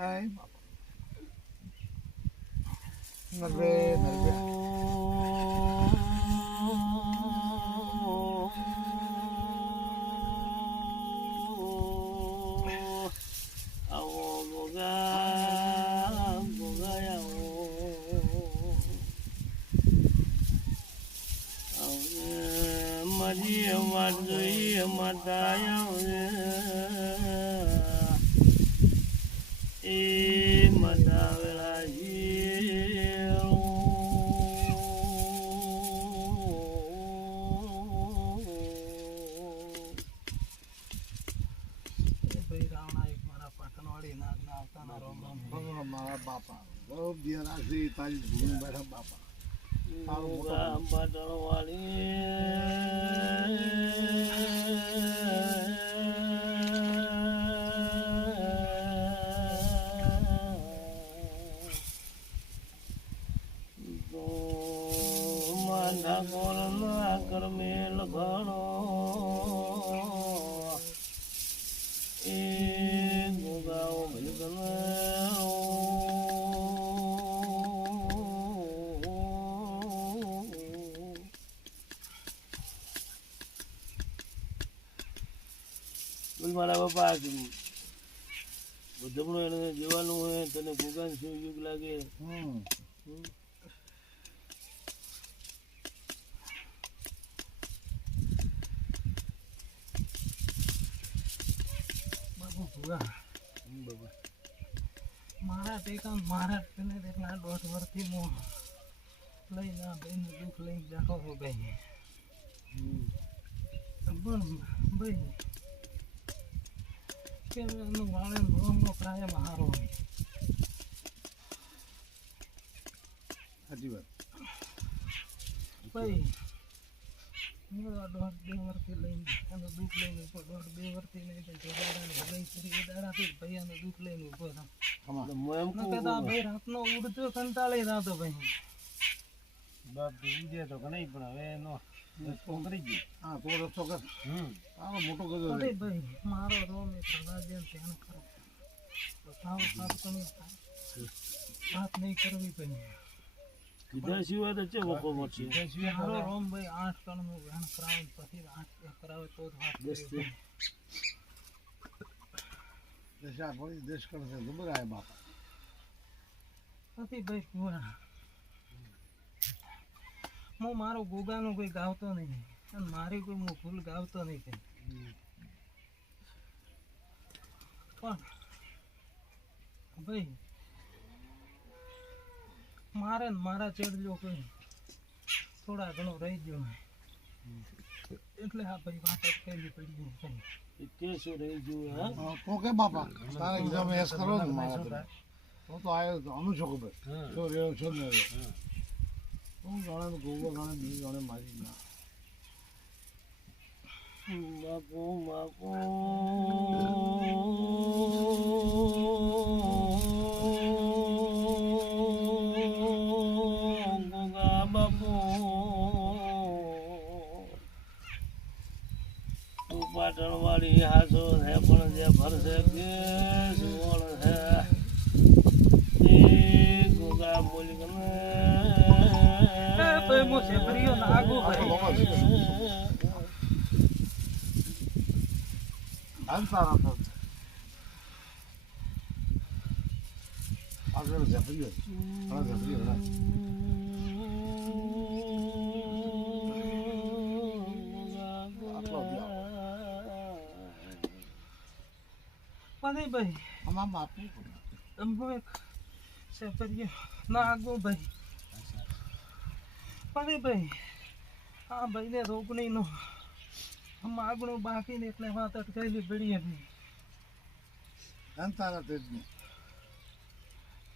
બાપા. નરવે, નરવે. ગોગા ગોગા આવો આવને મારી બાપા બહુ દિયા તારી ભૂમિ બેઠા બાપા. કરમેલ મારા બાપા બધમણું એને જોવાનું હોય તને ભૂગાન શું યુગ લાગે? મારા ટેકા મારા તને એટલા દોઢ વર્ષથી હું લઈને આ દુઃખ લઈને છું ભાઈ પણ ભાઈ કે એનું વાળે હારો હોય સાચી વાત ભાઈ દોઢ બે વર્ષથી લઈને એનું દુઃખ લઈને બે વર્ષથી લઈને તો જોડાડાને ભગાઈ કરી દાડાથી જ ભાઈ એનું દુઃખ લઈને ભાઈ રાતનો ઉડતો કંટાળી રાતો ભાઈ બાપ બીજે તો નહીં, પણ હવે એનો મોટો ગજો મારો ધ્યાન સાત કણી વાત નહીં કરવી ભાઈ કીધા સિવાય તો છે વખો મળશે મારો રોમ ભાઈ આઠ કણનું વહેણ કરાવે ને પછી આઠ કરાવે તો જ વાત કરવી. દેશ આપણી દેશ કરશે ખબર બાપા નથી ભાઈ, પૂરા હું મારો ગોગાનો કોઈ ગાવતો નહીં. અને મારી કોઈ હું ભૂલ ગાવતો નહીં કઈ પણ ભાઈ મારે ને મારા ચેડજો કોઈ થોડા ઘણો રહી ગયો એટલે આ ભાઈ વાત અટકેલી પડી ગઈ ભાઈ એ રહી ગયું હા? હા, તો બાપા તારા એક્ઝામ એસ કરો ને મારા. તો તો આયો તો ભાઈ છો શું રહ્યો છો ને હા. જાણે ગોગો જાણે બીજું જાણે મારી ના. બાપુ બાપુ. ગોગા, બાપુ. તું પાટણ હાસો છે, પણ જે ભરશે કે સુવર્ણ છે. હું સેપરીઓ નાગુ ભાઈ હાલ તારા તો આગળ ઝપડીએ હા ઝપડીએ હા પણ. ભાઈ આમાં બાપુ અંબો એક સેપરીઓ નાગુ ભાઈ પણ ભાઈ આ ભાઈને રોગણીનો માગણું બાકી ને એટલે વાત અટકાયેલી પડી એમ ધન તારા તેજની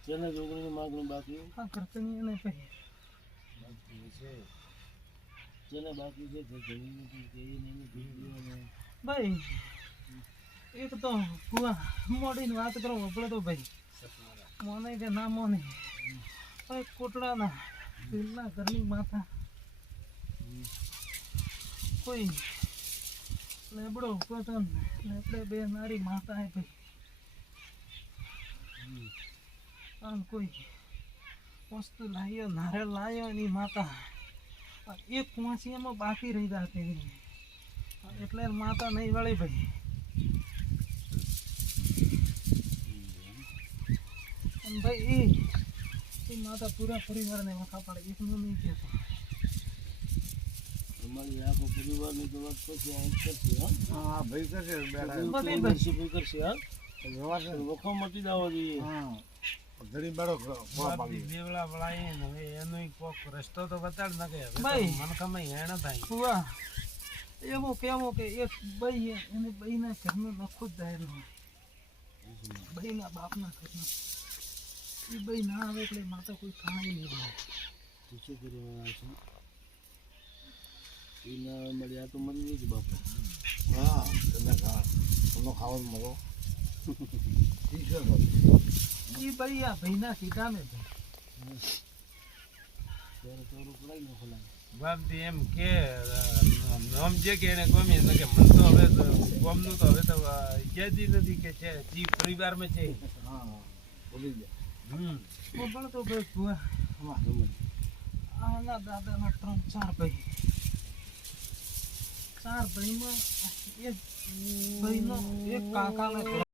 જેને છોકરીની માગણું બાકી. હા કરતની ને ભાઈ. જેને બાકી છે તે જમીન એને ભીડ અને ભાઈ એક તો કુવા મોડીને વાત કરો વપડે તો ભાઈ. મોને કે ના મોને. ભાઈ કોટડાના. દિલના ઘરની માથા? કોઈ લેબડો ઊભો તો લેબડે બે નારી માતા હે ભાઈ આમ કોઈ વસ્તુ લાવ્યો નારે લાવ્યો એની માતા. એક કુવાસી એમાં બાકી રહી જાતી એટલે માતા નહીં વળી ભાઈ ભાઈ માતા પૂરા પરિવારને વખા પડે. એકનું નહીં કહેતો. તમારી આખો પરિવારની તો વાત પછી આ જ કરશે હા? હા ભાઈ કરશે બેઠા બધી ભાઈ. ઇન્ટર્નશીપ કરશે હા? વ્યવહાર વખો મટી જવો જોઈએ. હા. ઘડી બેઠો ખોળા વળાય ને હવે એનો કોક રસ્તો તો બતાડ ના કે હવે ભાઈ. તો મન કમાઈ હેણ થાય. ફુવા એવું કેવો કે એક ભાઈ એને ભાઈના ઘરનું નખું જ દાયરું ભાઈના બાપના ઘરનું. એ ભાઈ ના આવે એટલે માતા કોઈ કાંઈ નહીં શું છે. એ ના મળી તો મરી જ બાપુ. હા તમે ખા તમને ખાવાનું મળો. એ ભાઈ આ ભાઈના ને ભાઈ એમ કે નામ જે કે એને ગમે કે મન તો હવે ગમનું તો હવે તો યાદી નથી કે છે જી પરિવારમાં છે. હા બોલી ગયા. હમ. પણ તો ભાઈ ભૂવા આના દાદાના ત્રણ ચાર ભાઈ. ચાર ભાઈમાં એક ભાઈનો એક કાકાનો